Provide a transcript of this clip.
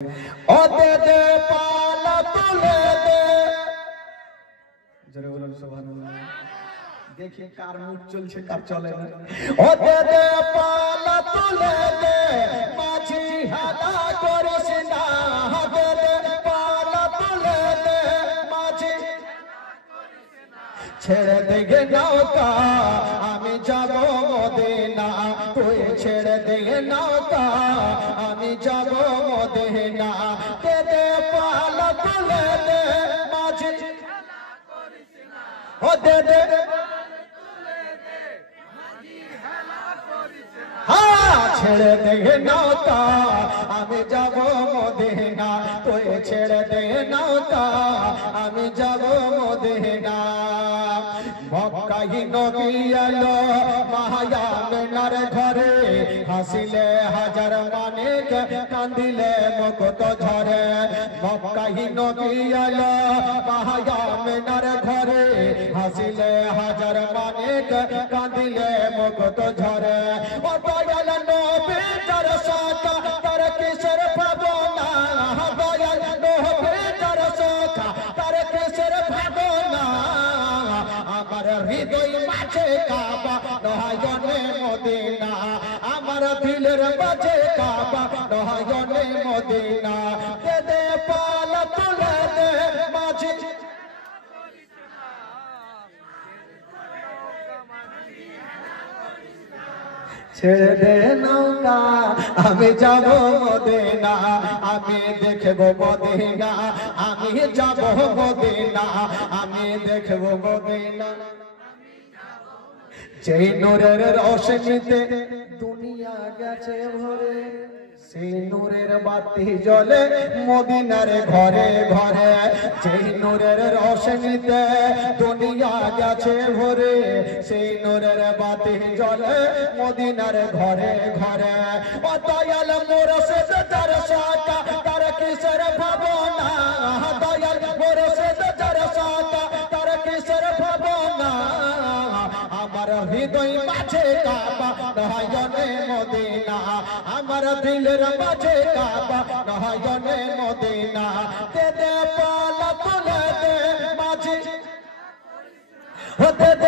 ओ दे दे पाला तुले दे जरे बोलो सुभान देखिए कार मुख चलছে কার চলে না ও দে দে পালা তুলে দে মাঝি হালা করিস না দে দে পালা তুলে দে মাঝি ছেড়ে দে গে নৌকা আমি যাব মদিনা তুই ছেড়ে দে গে নৌকা আমি যাব মদিনা দে দে পালা তুলে দে মাঝি ও দে দে ছেড়ে দে নৌকা আমি যাব মদিনা তুই ছেড়ে দে নৌকা আমি যাব মদিনা মক্কায় নবী এলো মায়া মেনার ঘরে হাসিলে হাজার মানিক কান্দিলে মুকুট ঝরে মক্কায় নবী এলো মায়া মেনার ঘরে হাসিলে হাজার মানিক কান্দিলে মুকুট ঝরে ও দয়াল নবী তার সাকা তার কিসের ভাবনা দয়াল নবী তার সাকা তার কিসের ভাবনা আমার হৃদয় মাঝে কাবা নয়নে মদিনা আমার দিলের মাঝে কাবা নয়নে মদিনা দে দে পালা তুলে দে মাঝি ছেড়ে দে নৌকা আমি যাব মদিনা আমি দেখব মদিনা আমি যাব মদিনা আমি দেখব মদিনা যেই নূরের রোশনীতে দুনিয়া গেছে ভরে সেই নূরের বাতি জ্বলে মদিনার ঘরে ঘরে যেই নূরের রোশনীতে দুনিয়া গেছে ভরে সেই নূরের বাতি জ্বলে মদিনার ঘরে ঘরে ও দয়াল মুর্শিদ তার সাকা তার কিসের ভাবনা দয়াল মুর্শিদ তার সাকা তার কিসের ভাবনা আমার হৃদয় মাঝে কাবা নয়নে মদিনা আমার দিলের মাঝে কাবা নয়নে মদিনা দে দে পালা তুলে দে মাঝি ও দে দে